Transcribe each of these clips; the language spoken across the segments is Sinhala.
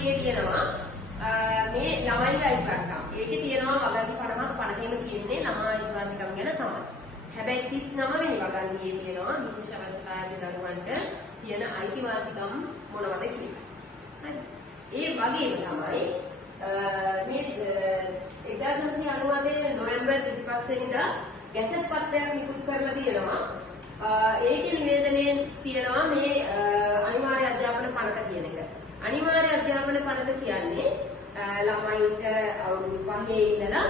ඊයේ තියෙනවා මේ ළමයි අයිතිවාසිකම්. ඒකේ තියෙනවා වගන්ති පඩමක් 50ෙම තියෙන්නේ ළමා අයිතිවාසිකම් ගැන තමයි. හැබැයි 39 වෙනි වගන්තියේ තියෙනවා විශේෂ අවශ්‍යතාවය දරුවන්ට තියෙන අයිතිවාසිකම් මොනවද කියලා. හරි. ඒ වගේම තමයි මේ 1997 නොවැම්බර් 25 වෙනිදා ගැසට් පත්‍රයක් නිකුත් කරලා තියෙනවා. ඒකේ නිවේදනයේ තියෙනවා මේ අනිවාර්ය අධ්‍යාපන පනත කියන එක. අනිවාර්ය අධ්‍යාපන පනත කියන්නේ ළමයින්ට අවුරුදු 5 ඉඳලා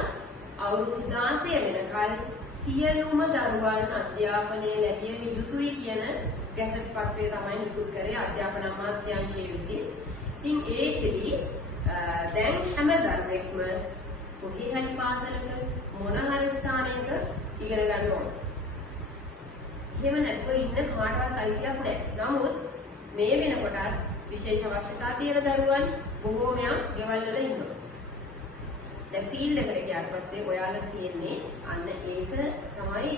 අවුරුදු 16 වෙනකල් සියලුම දරුවන් අධ්‍යාපනය ලැබිය යුතුයි කියන ගැසට් පත්‍රය තමයි නිකුත් කරේ අධ්‍යාපන අමාත්‍යාංශය විසින්. ඉතින් ඒකෙදි දැන් හැම දරුවෙක්ම කොහේ හරි පාසලක මොන හරි ස්ථානයක ඉගෙන ගන්න ඕන. එහෙම නැත්නම් ඉන්න කාටවත් අයිතියක් නැහැ. නමුත් මේ වෙනකොට විශේෂ අවශ්‍යතා තියෙන දරුවන් බොහෝමයක් ගෙවල් වල ඉන්නවා. දැන් ෆීල්ඩ් එකට ගියාට පස්සේ ඔයාලා තියෙන්නේ අන්න ඒක තමයි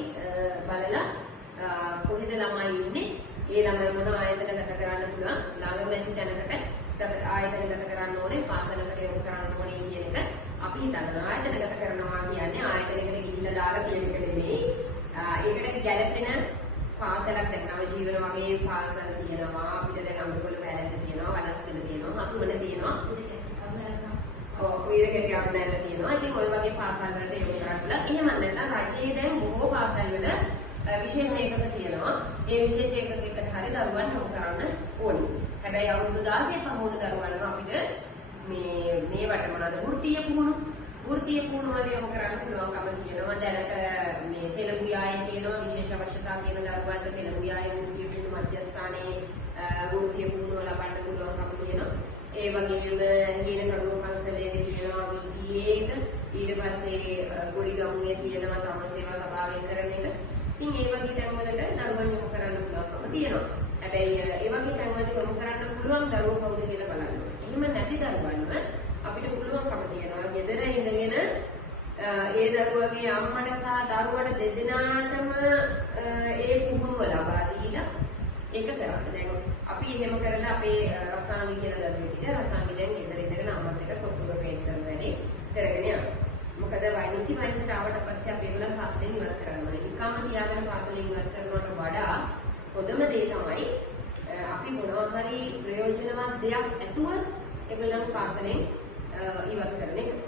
බලලා කොහෙද ළමයි ඉන්නේ, ඒ ළමයි මොන ආයතනගත කරන්න පුළුවන්, ළඟමැති තැනකට ආයතනගත කරන්න ඕනේ, පාසලකට යොමු කරන්න ඕනේ කියන එක අපි හිතනවා. ආයතනගත කරනවා කියන්නේ ආයතනයකට ගිහිල්ලා දාලා කියන එක නෙමෙයි. ඒකට ගැළපෙන පාසලක් දැන් නව ජීවන වගේ පාසල් තියෙනවා. අපිට දැන් අමුකොළ පැලැස්ස තියෙනවා, වලස්තිල තියෙනවා, හතුවල තියෙනවා. වීරකෙටි අග්නැල්ල තියෙනවා. ඉතින් ওই වගේ පාසල් වලට යොමු කරලා එහෙම නැත්නම් රජයේ දැන් බොහෝ පාසල් වල විශේෂ ඒකක තියෙනවා. ඒ විශේෂ ඒකකයකට හරි දරුවන් යොමු කරන්න ඕනේ. හැබැයි අවුරුදු 16 පහුණු දරුවන්ව අපිට මේවට මොනවද වෘත්තීය පුහුණු වල යොමු කරන්න පුළුවන්කම තියෙනවා. දැනට මේ තෙලුගු යාය තියෙනවා විශේෂ අවශ්‍යතා තියෙන දරුවන්ට තෙලුගු යාය වෘත්තීය පුහුණු මධ්‍යස්ථානයේ වෘත්තීය පුහුණුව ලබන්න පුළුවන්කම තියෙනවා. ඒ වගේම හීනකඩුව පන්සලේ තියෙනවා VTA එක. ඊට පස්සේ ගොඩිගමුවේ තියෙනවා තරුණ සේවා සභාවෙන් කරන එක. ඉතින් ඒ වගේ තැන්වලට දරුවන් යොමු කරන්න පුළුවන්කම තියෙනවා. හැබැයි ඒ වගේ තැන්වලට යොමු කරන්න පුළුවන් දරුවෝ කවුද කියලා බලන්න. එහෙම නැති දරුවන්ව අපිට පුළුවන්කම තියෙනවා ගෙදර ඉඳගෙන ඒ දරුවගේ අම්මට සහ දරුවට දෙදෙනාටම ඒ පුහුණුව ලබා දීලා ඒක කරන්න. දැන් අපි එහෙම කරලා අපේ රසාංගි කියලා දරුවෙක් රසාංගි දැන් ගෙදර ඉඳගෙන අම්මත් එක්ක කොටුක පේන්ට් කරන වැඩේ කරගෙන යනවා. මොකද වයසි වයසට ආවට පස්සේ අපි ඒගොල්ලන් පාසලෙන් ඉවත් කරන්න ඕනේ. නිකම්ම තියාගෙන පාසලෙන් ඉවත් කරනවට වඩා හොඳම දේ තමයි අපි මොනවා හරි ප්‍රයෝජනවත් දෙයක් ඇතුව ඒගොල්ලන් පාසලෙන් ඉවත් කරන එක.